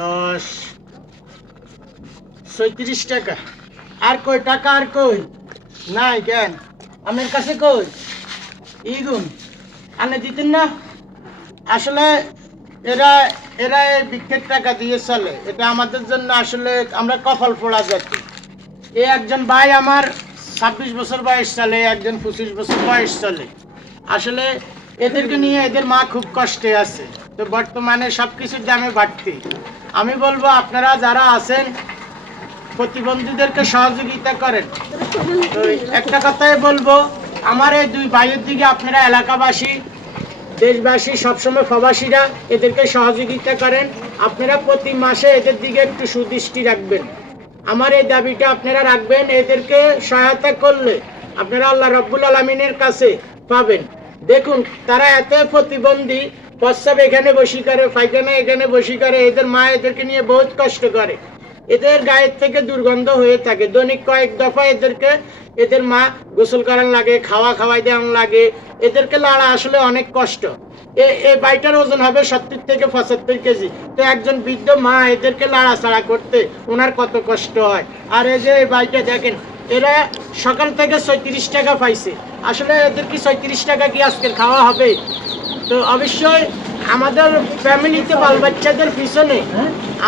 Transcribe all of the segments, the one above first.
দশ, ছয়ত্রিশ টাকা। আর কই টাকা আর কই? নাই কেন? আমার কাছে কই? ইগুন, আনে দিতেন না? আসলে এরা এরা বিক্ষের টাকা দিয়ে চলে। এটা আমাদের জন্য আসলে আমরা কপাল পোড়া জাতি। এ একজন ভাই আমার ছাব্বিশ বছর বয়স চলে, একজন পঁচিশ বছর বয়স চলে। আসলে এদেরকে নিয়ে এদের মা খুব কষ্টে আছে। তো বর্তমানে সব কিছুর দামে বাড়তি। আমি বলব, আপনারা যারা আছেন, প্রতিবন্ধীদেরকে সহযোগিতা করেন। তো একটা কথাই বলব, আমার এই দুই ভাইয়ের দিকে আপনারা এলাকাবাসী, দেশবাসী, সবসময় প্রবাসীরা এদেরকে সহযোগিতা করেন। আপনারা প্রতি মাসে এদের দিকে একটু সুদৃষ্টি রাখবেন। আমার এই দাবিটা আপনারা রাখবেন, এদেরকে সহায়তা করলে আপনারা আল্লাহ রব্বুল আলমিনের কাছে পাবেন। দেখুন, তারা এত প্রতিবন্ধী প্রস্রাব এখানে বসি করে, পায়খানা এখানে বসি করে, এদের মা এদেরকে নিয়ে বহুত কষ্ট করে। এদের গায়ের থেকে দুর্গন্ধ হয়ে থাকে। দৈনিক কয়েক দফা এদেরকে, এদের মা গোসল করার লাগে, খাওয়া খাওয়াই দেওয়ান লাগে। এদেরকে লাড়া আসলে অনেক কষ্ট। ওজন হবে সত্তর থেকে পঁচাত্তর কেজি। তো একজন বৃদ্ধ মা এদেরকে লাড়াচাড়া করতে ওনার কত কষ্ট হয়। আর এই যে এই বাইটা দেখেন, এরা সকাল থেকে ছয়ত্রিশ টাকা পাইছে। আসলে এদের কি ছয়ত্রিশ টাকা কি আজকের খাওয়া হবে? তো অবশ্যই আমাদের ফ্যামিলিতে বাল বাচ্চাদের পিছনে,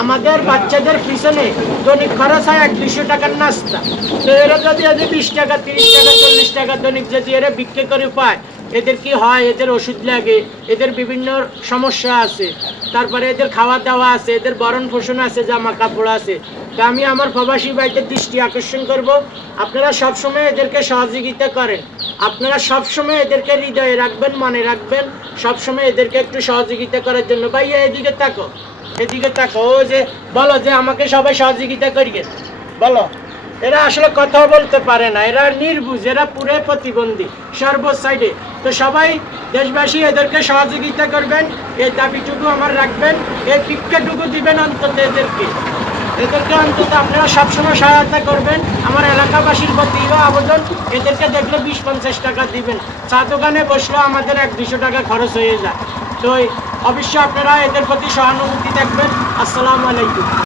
আমাদের বাচ্চাদের পিছনে দৈনিক খরচ হয় এক দুশো টাকার নাস্তা। তো এরা যদি বিশ টাকা, তিরিশ টাকা, চল্লিশ টাকা দৈনিক যদি এরা বিক্রি করে পায় এদের কি হয়? এদের ওষুধ লাগে। এদের বিভিন্ন সমস্যা আছে। তারপরে এদের খাওয়া দাওয়া আছে, এদের বরণ পোষণ আছে জামা কাপড় আছে। তা আমি আমার প্রবাসী ভাইদের দৃষ্টি আকর্ষণ করব। আপনারা সবসময় এদেরকে সহযোগিতা করেন। আপনারা সবসময় এদেরকে হৃদয়ে রাখবেন, মনে রাখবেন। সবসময় এদেরকে একটু সহযোগিতা করার জন্য। ভাইয়া, এদিকে তাকো। এদিকে তাকো। ও যে, বলো যে, আমাকে সবাই সহযোগিতা করিয়ে। বলো। এরা আসলে কথা বলতে পারে না। এরা নির্বুজ এরা পুরো প্রতিবন্ধী। সর্ব সাইডে তো সবাই দেশবাসী, এদেরকে সহযোগিতা করবেন। এই দাবিটুকু আমার রাখবেন। এই পিক্ষাটুকু দিবেন অন্তত এদেরকে। এদেরকে অন্তত আপনারা সবসময় সহায়তা করবেন। আমার এলাকাবাসীর প্রতি আবেদন, এদেরকে দেখলে বিশ পঞ্চাশ টাকা দিবেন। চা দোকানে বসলেও আমাদের এক দুশো টাকা খরচ হয়ে যায়। তো অবশ্যই আপনারা এদের প্রতি সহানুভূতি দেখবেন। আসসালামু আলাইকুম।